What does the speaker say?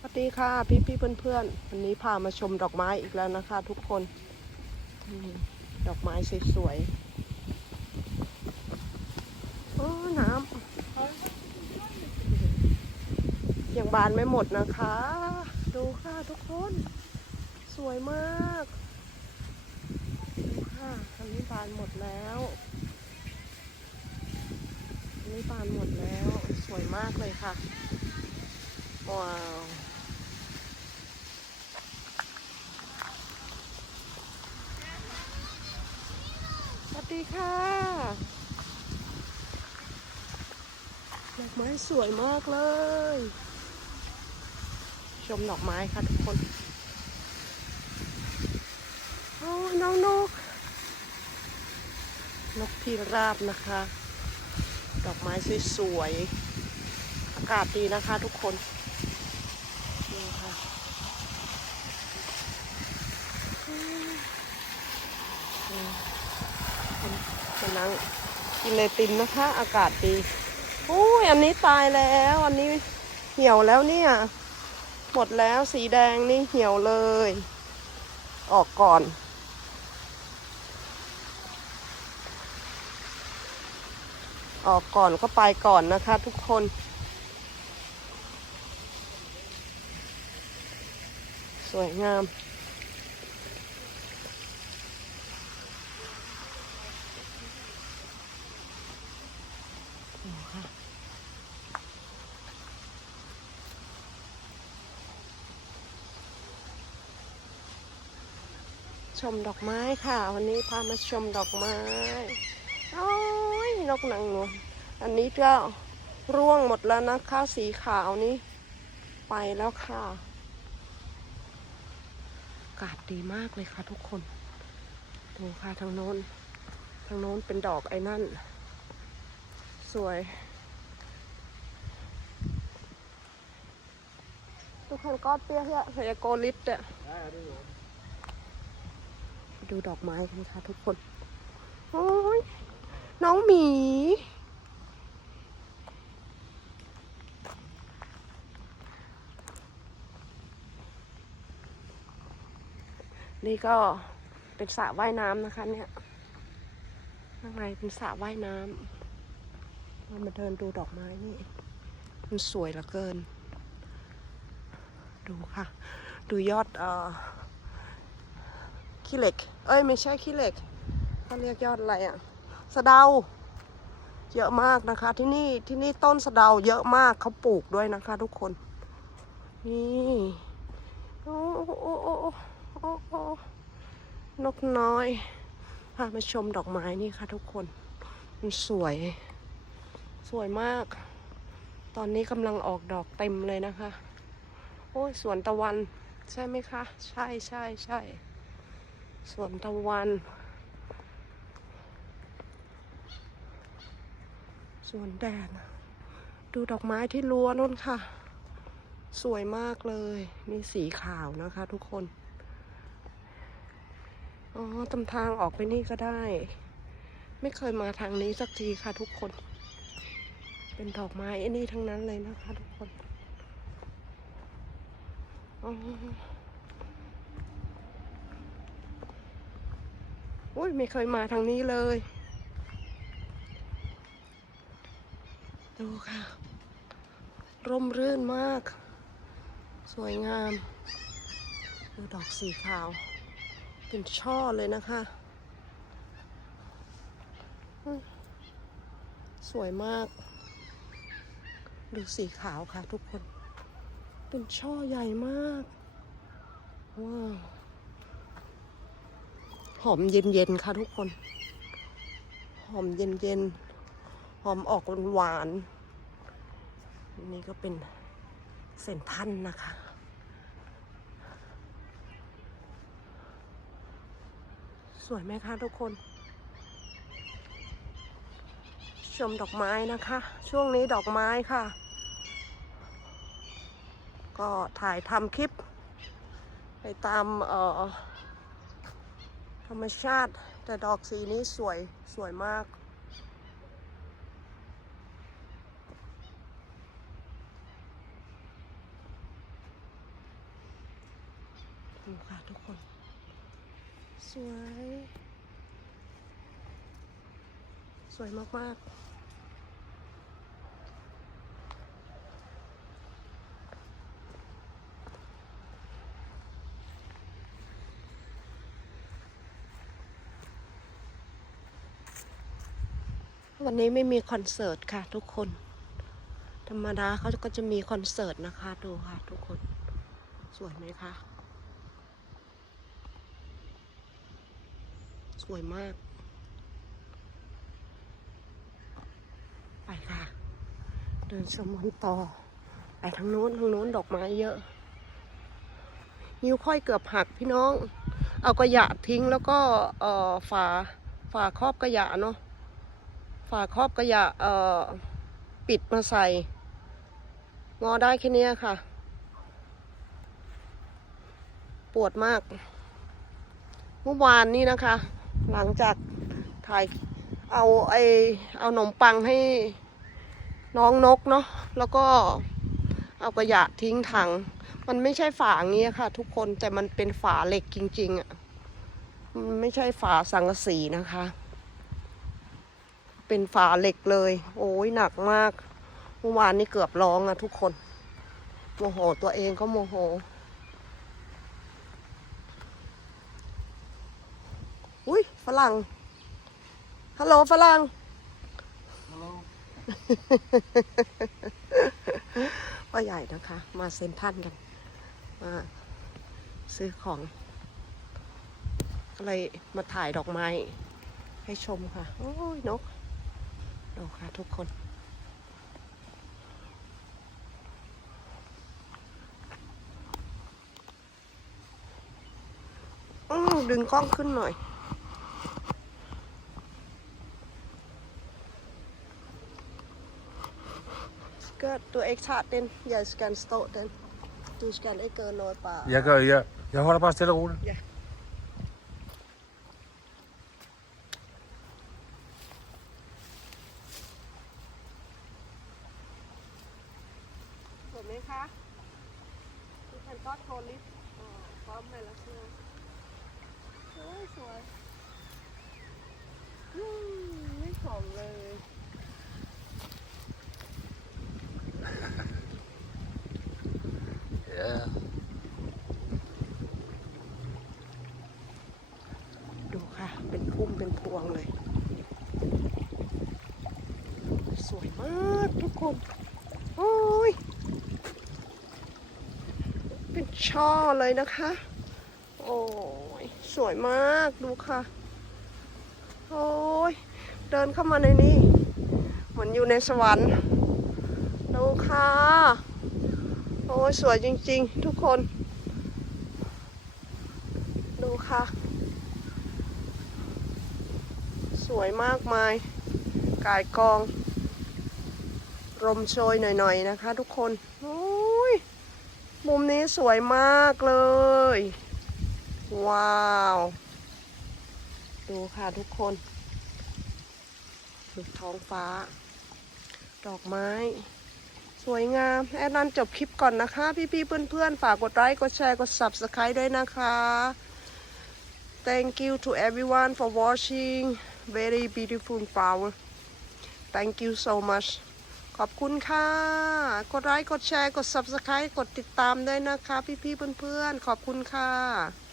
สวัสดีค่ะพี่พี่เพื่อนเพื่อนๆวันนี้พามาชมดอกไม้อีกแล้วนะคะ ทุกคน ดอกไม้สวยๆโอ้น้ำยังบานไม่หมดนะคะ ดูค่ะทุกคน สวยมากดูค่ะอันนี้บานหมดแล้วอันนี้บานหมดแล้ว สวยมากเลยค่ะ ว้าว สวัส ดีค่ะดอกไม้สวยมากเลย ชมดอกไม้ค่ะทุกคนโอ้น้องนก นกพิราบนะคะ ดอกไม้สวยๆ อากาศดีนะคะทุกคนค่ะอืมอืม มานั่งกินไอติมนะคะ อากาศดีโอ้ยอันนี้ตายแล้ว อันนี้เหี่ยวแล้วเนี่ย หมดแล้วสีแดงนี่เหี่ยวเลย ออกก่อนออกก่อนก็ไปก่อนนะคะทุกคน สวยงาม ชมดอกไม้ค่ะ วันนี้พามาชมดอกไม้โอ้ยนกนางนวลอันนี้ก็ร่วงหมดแล้วนะคะสีขาวนี้ ไปแล้วค่ะอากาศดีมากเลยค่ะทุกคน ดูค่ะทางโน้น ทางโน้นเป็นดอกไอ้นั่น สวย ทุกคนก็เปี้ยเฮียเฮียโกลิฟต์อะ ดูดอกไม้กันค่ะทุกคน โอ้ยน้องหมี นี่ก็เป็นสระว่ายน้ำนะคะเนี่ยข้างในเป็นสระว่ายน้ำเรามาเดินดูดอกไม้นี่ มันสวยเหลือเกิน ดูค่ะ ดูยอดเอ่อ ขี้เหล็ก เอ้ยไม่ใช่ขี้เหล็กเขาเรียกยอดอะไรอะสะเดา เยอะมากนะคะ ที่นี่ที่นี่ต้นสะเดาเยอะมากเขาปลูกด้วยนะคะ ทุกคน นี่โอ้โอ้โอ้โอ้โอ้นกน้อยพามาชมดอกไม้นี่ค่ะ ทุกคนมันสวย สวยมาก ตอนนี้กำลังออกดอกเต็มเลยนะคะ โอ้ยสวนตะวันใช่ไหมคะ ใช่ใช่ใช่ สวนตะวัน สวนแดนดูดอกไม้ที่รั้วนู่นค่ะ สวยมากเลยมีสีขาวนะคะทุกคน อ๋อตำทางออกไปนี่ก็ได้ ไม่เคยมาทางนี้สักทีค่ะทุกคน เป็นดอกไม้ไอ้นี่ทั้งนั้นเลยนะคะทุกคน อ๋อ อุ้ยไม่เคยมาทางนี้เลย ดูค่ะ ร่มรื่นมาก สวยงาม ดูดอกสีขาว เป็นช่อเลยนะคะ สวยมาก ดูสีขาวค่ะทุกคน เป็นช่อใหญ่มาก ว้าว หอมเย็นๆค่ะทุกคน หอมเย็นๆ หอมออกหวานๆนี่ก็เป็นเซนทันนะคะ สวยไหมคะทุกคน ชมดอกไม้นะคะ ช่วงนี้ดอกไม้ค่ะ ก็ถ่ายทำคลิป ไปตามเอ่อ ธรรมชาติ แต่ดอกสีนี้สวยสวยมาก ดูค่ะทุกคน สวย สวยมาก ๆ วันนี้ไม่มีคอนเสิร์ตค่ะ ทุกคน ธรรมดาเขาก็จะมีคอนเสิร์ตนะคะ ดูค่ะ ทุกคน สวยไหมคะ สวยมาก ไปค่ะ เดินชมมันต่อ ไปทางโน้นทางโน้นดอกไม้เยอะ นิ้วค่อยเกือบหักพี่น้อง เอากระยะทิ้งแล้วก็เอ่อฝาฝาครอบกระยะเนาะ ฝาครอบกระยะเอ่อปิดมาใส่ งอได้แค่นี้ค่ะ ปวดมาก เมื่อวานนี้นะคะ หลังจากถ่ายเอาไอเอาขนมปังให้น้องนกเนาะแล้วก็เอากระยะทิ้งถัง มันไม่ใช่ฝาอย่างนี้ค่ะ ทุกคนแต่มันเป็นฝาเหล็กจริง ๆอะ่ะมันไม่ใช่ฝาสังกะสีนะคะ เป็นฝาเหล็กเลย โอ้ยหนักมากเมื่อวานนี้เกือบร้องอะทุกคนโมโหตัวเองก็โมโห อุ้ยฝรั่งฮัลโหลฝรั่งป้าใหญ่นะคะ มาเซ็นทรันกัน มาซื้อของก็เลยมาถ่ายดอกไม้ให้ชมค่ะ โอ้ยนก ดูค่ะทุกคน อืมดึงกล้องขึ้นหน่อย Good. Du exakt den. Jag ska stå den. Du ska ikke gøre noget bare. Jeg, gør, jeg, jeg holder bare stille og roligt. Ja. ไหมคะดูแผ่นทอดโคลิฟอ๋อพร้อมเลยแล้วใช่ไหมสวยสวยไม่หอมเลยดูค่ะ เป็นพุ่มเป็นพวงเลย สวยมากทุกคน โอ้ย เป็น ช่อเลยนะคะ โอ้ยสวยมากดูค่ะ โอ้ยเดินเข้ามาในนี้ เหมือนอยู่ในสวรรค์ ดูค่ะ โอ้ยสวยจริงๆ ทุกคน ดูค่ะ สวยมากมาย กายกองลมโชยหน่อยๆนะคะทุกคนโอ้ มุมนี้สวยมากเลย ว้าว ดูค่ะทุกคนท้องฟ้า ดอกไม้ สวยงาม แอดนันจบคลิปก่อนนะคะ พี่ๆเพื่อนๆ ฝากกดไลค์ กดแชร์ กด subscribe ด้วยนะคะ Thank you to everyone for watching very beautiful flower Thank you so much ขอบคุณค่ะ กดไลค์กดแชร์กด subscribe กดติดตามด้วยนะคะ พี่ๆเพื่อนๆ ขอบคุณค่ะ